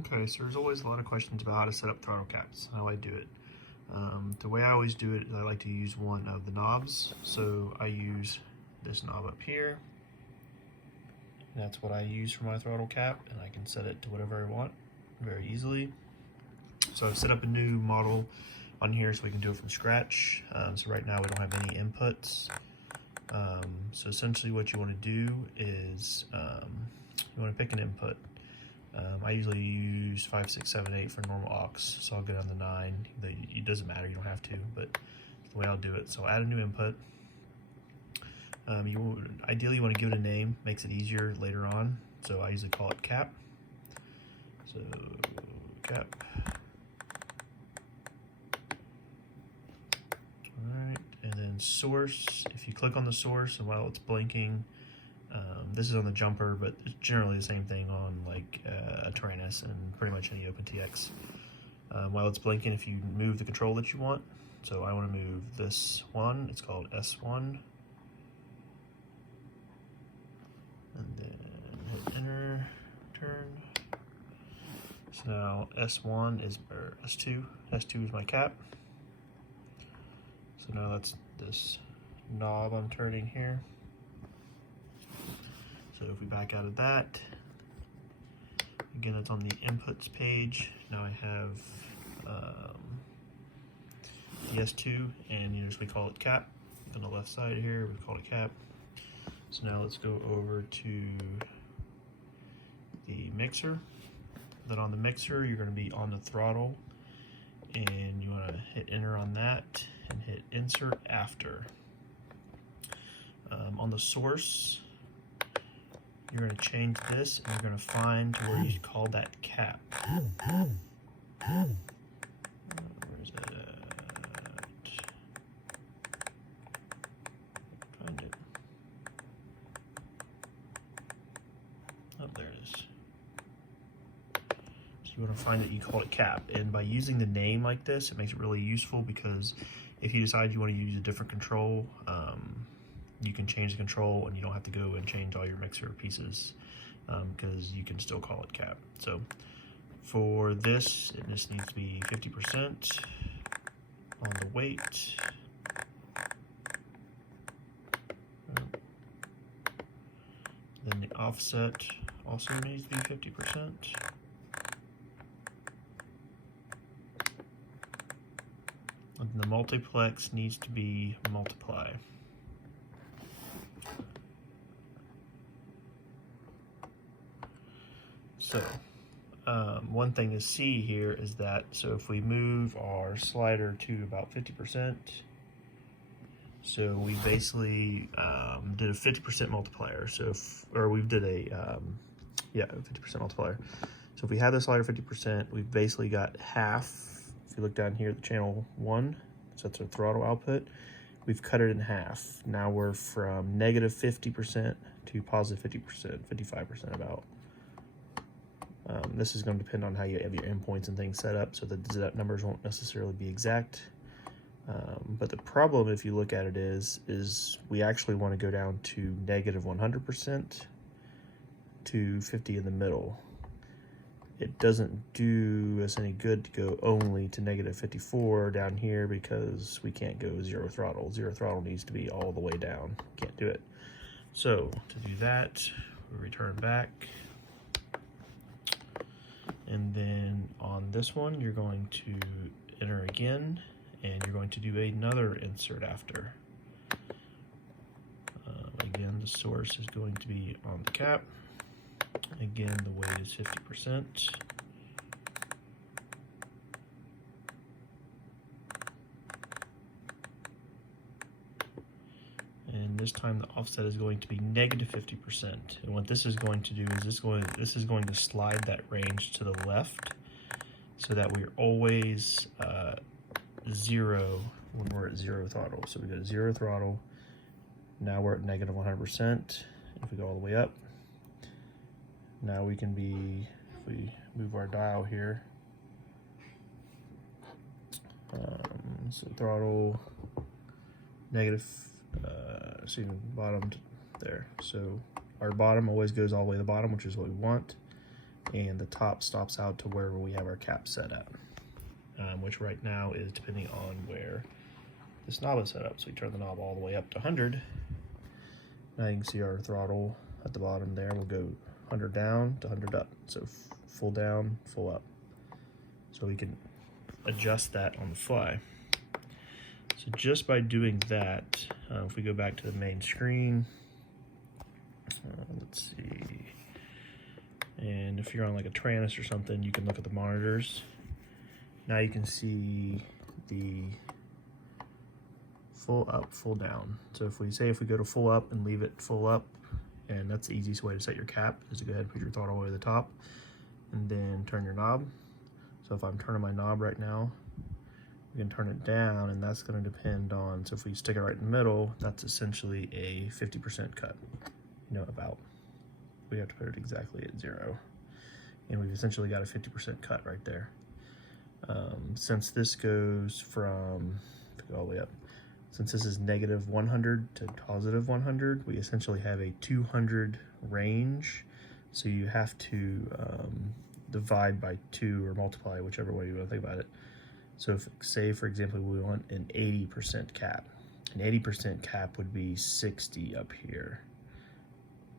Okay, so there's always a lot of questions about how to set up throttle caps, how I do it. The way I always do it is I like to use one of the knobs. So I use this knob up here. That's what I use for my throttle cap, and I can set it to whatever I want very easily. So I've set up a new model on here so we can do it from scratch. So right now we don't have any inputs. So essentially what you want to do is you want to pick an input. I usually use 5, 6, 7, 8 for normal aux, so I'll go down to 9. It doesn't matter, you don't have to, but the way I'll do it. So I'll add a new input. Ideally you want to give it a name, makes it easier later on. So I usually call it cap. So cap. Alright, and then source. If you click on the source and while it's blinking, this is on the jumper, but it's generally the same thing on like a Tyrannus and pretty much any OpenTX. While it's blinking, if you move the control that you want, so I want to move this one, it's called S1, and then hit enter, turn. So now S1 is, or S2 is my cap. So now that's this knob I'm turning here. So if we back out of that, again, it's on the inputs page. Now I have the S2, and we call it cap. On the left side here, we call it cap. So now let's go over to the mixer. Then on the mixer, you're going to be on the throttle, and you want to hit enter on that and hit insert after. On the source, you're going to change this, and you're going to find where you call that cap. Where is it at? Find it. Oh, there it is. So you want to find it, you call it cap. And by using the name like this, it makes it really useful, because if you decide you want to use a different control, you can change the control and you don't have to go and change all your mixer pieces, because you can still call it cap. So for this, it just needs to be 50% on the weight. Then the offset also needs to be 50%. And the multiplex needs to be multiply. So one thing to see here is that, so if we move our slider to about 50%, so we basically did a 50% multiplier. So we did a 50% multiplier. So if we have the slider 50%, we've basically got half. If you look down here at the channel 1, so that's our throttle output, we've cut it in half. Now we're from negative 50% to positive 50%, 55% about. This is going to depend on how you have your endpoints and things set up, so the numbers won't necessarily be exact. But the problem, if you look at it, is we actually want to go down to negative 100% to 50 in the middle. It doesn't do us any good to go only to negative 54 down here, because we can't go zero throttle. Zero throttle needs to be all the way down. Can't do it. So to do that, we return back. And then on this one, you're going to enter again, and you're going to do another insert after. Again, the source is going to be on the cap. Again, the weight is 50%. And this time the offset is going to be negative 50%. And what this is going to do is this is going to slide that range to the left, so that we're always zero when we're at zero throttle. So we got zero throttle. Now we're at negative 100%. If we go all the way up, now we can be, if we move our dial here, so throttle negative, see bottom there. So our bottom always goes all the way to the bottom, which is what we want. and the top stops out to wherever we have our cap set at, which right now is depending on where this knob is set up. So we turn the knob all the way up to 100. Now you can see our throttle at the bottom there will go 100 down to 100 up. So full down, full up. So we can adjust that on the fly. So just by doing that, if we go back to the main screen, let's see, and if you're on like a Tranis or something, you can look at the monitors. Now you can see the full up, full down. So if we go to full up and leave it full up, and that's the easiest way to set your cap, is to go ahead and put your throttle all the way to the top and then turn your knob. So if I'm turning my knob right now, we can turn it down, and that's going to depend on, so if we stick it right in the middle, that's essentially a 50% cut, about. We have to put it exactly at 0. And we've essentially got a 50% cut right there. Since this goes from, go all the way up, since this is negative 100 to positive 100, we essentially have a 200 range. So you have to divide by 2 or multiply, whichever way you want to think about it. So if, say for example, we want an 80% cap. An 80% cap would be 60 up here.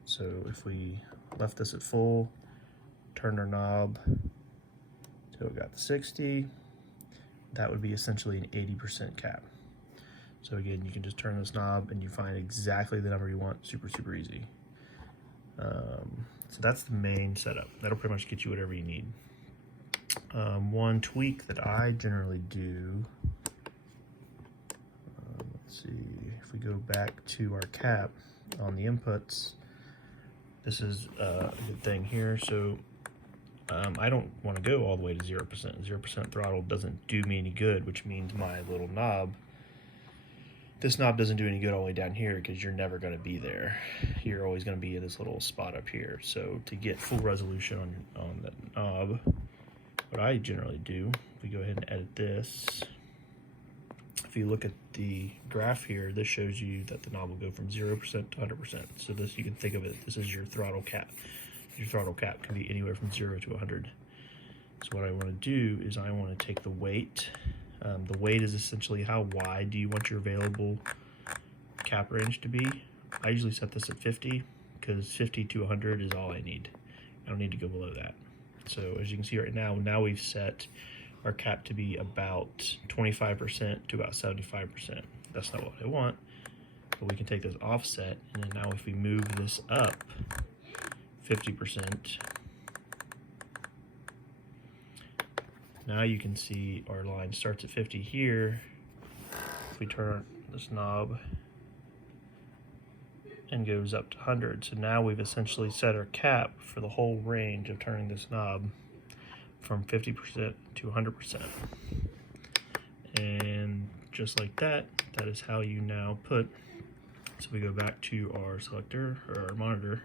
So if we left this at full, turned our knob till we got the 60, that would be essentially an 80% cap. So again, you can just turn this knob and you find exactly the number you want, super, super easy. So that's the main setup. That'll pretty much get you whatever you need. One tweak that I generally do, let's see, if we go back to our cap on the inputs, this is a good thing here. So I don't want to go all the way to 0%. 0% throttle doesn't do me any good, which means my little knob, this knob doesn't do any good all the way down here because you're never going to be there. You're always going to be in this little spot up here. So to get full resolution on the knob, what I generally do, if we go ahead and edit this, if you look at the graph here, this shows you that the knob will go from 0% to 100%. So this, you can think of it, this is your throttle cap. Your throttle cap can be anywhere from 0 to 100. So what I want to do is I want to take the weight. The weight is essentially how wide do you want your available cap range to be. I usually set this at 50 because 50 to 100 is all I need. I don't need to go below that. So as you can see right now, we've set our cap to be about 25% to about 75%. That's not what I want, but we can take this offset, and then now if we move this up 50%, now you can see our line starts at 50 here. If we turn this knob and goes up to 100, so now we've essentially set our cap for the whole range of turning this knob from 50% to 100%. And just like that, that is how you now put, so we go back to our selector or our monitor,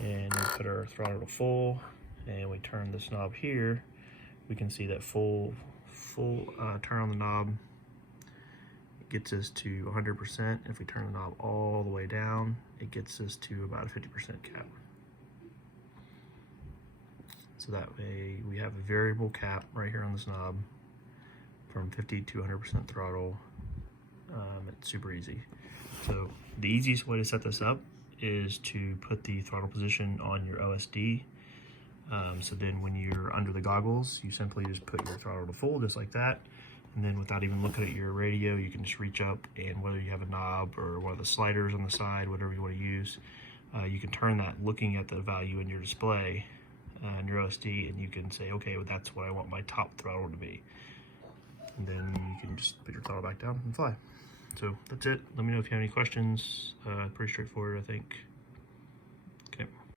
and we put our throttle to full, and we turn this knob here, we can see that full turn on the knob gets us to 100%. If we turn the knob all the way down, it gets us to about a 50% cap. So that way we have a variable cap right here on this knob from 50 to 100% throttle. It's super easy. So the easiest way to set this up is to put the throttle position on your OSD. So then when you're under the goggles, you simply just put your throttle to full just like that. And then without even looking at your radio, you can just reach up, and whether you have a knob or one of the sliders on the side, whatever you want to use, you can turn that looking at the value in your display and your OSD, and you can say, okay, well, that's what I want my top throttle to be. And then you can just put your throttle back down and fly. So that's it. Let me know if you have any questions. Pretty straightforward, I think.